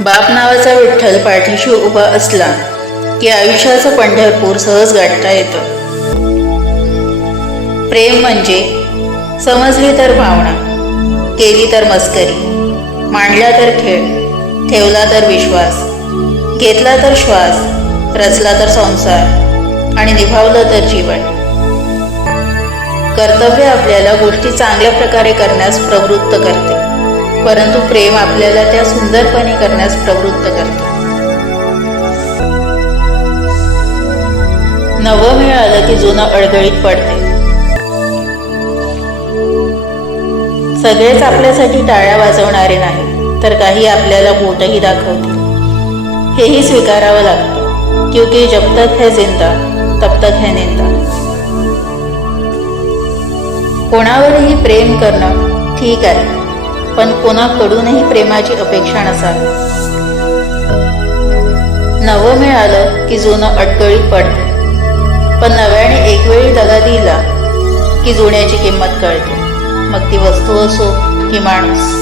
बाप नावाचा विठ्ठल पाठीशी उभा असला की आयुष्याचं पंढरपूर सहज गाठता येतं. प्रेम म्हणजे समजली तर भावना, केली तर मस्करी, मांडला तर खेळ, ठेवला तर विश्वास, घेतला तर श्वास, रचला तर संसार आणि निभावलं तर जीवन. कर्तव्य आपल्याला गोष्टी चांगल्या प्रकारे करण्यास प्रवृत्त करते, परंतु प्रेम आपल्याला त्या सुंदरपणे करण्यास प्रवृत्त करते. नवं मिळालं की जुनं अडगळीत पडते. सगळेच आपल्यासाठी टाळ्या वाजवणारे नाही, तर काही आपल्याला बोटही दाखवतील. हेही स्वीकारावं लागतं, क्योंकि जब तक है जिंदा तब तक है निंदा. कोणावरही प्रेम करणं ठीक आहे, पण कोणाकडूनही प्रेमाची अपेक्षा नसावी. नवं मिळालं की जुनं अडगळीत पडते, पण नव्याने एक वेळी दगा दिला की जुन्याची किंमत कळते, मग ती वस्तू असो की माणूस.